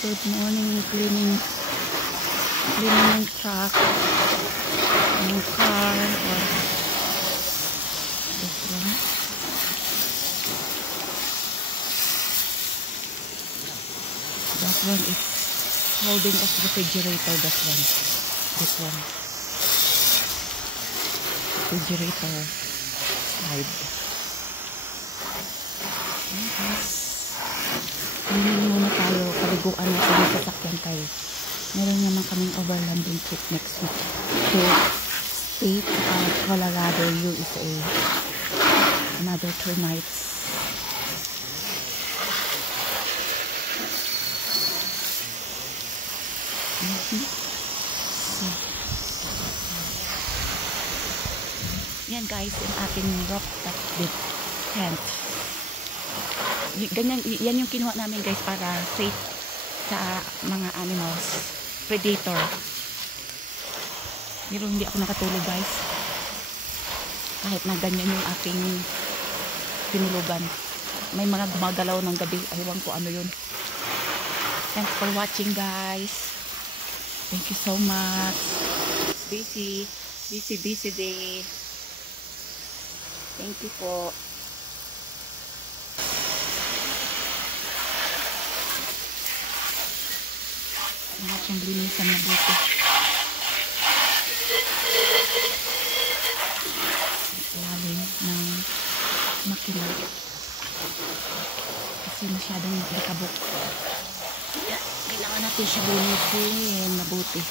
Good morning, cleaning ng truck, ng car, or this one. That one is holding off the refrigerator. That one. This one. Refrigerator slide. Hindi muna tayo, paliguan natin yung sasakyan tayo. Meron naman kaming overlanding trip next week to state of Colorado, USA. Another 2 nights. Yan guys, yung ating rooftop bed tent. Ganyan, yan yung kinuha namin guys para safe sa mga animals, predator. Pero hindi ako nakatulog guys, kahit na ganyan yung aking tinulugan. May mga gumagalaw ng gabi, ayaw ko ano yun. Thanks for watching guys. Thank you so much. Busy day. Thank you po. Lahat yung linisan na buti. Lalim ng makina. Kasi masyadong likabok. Kailangan natin siya linisin mabuti.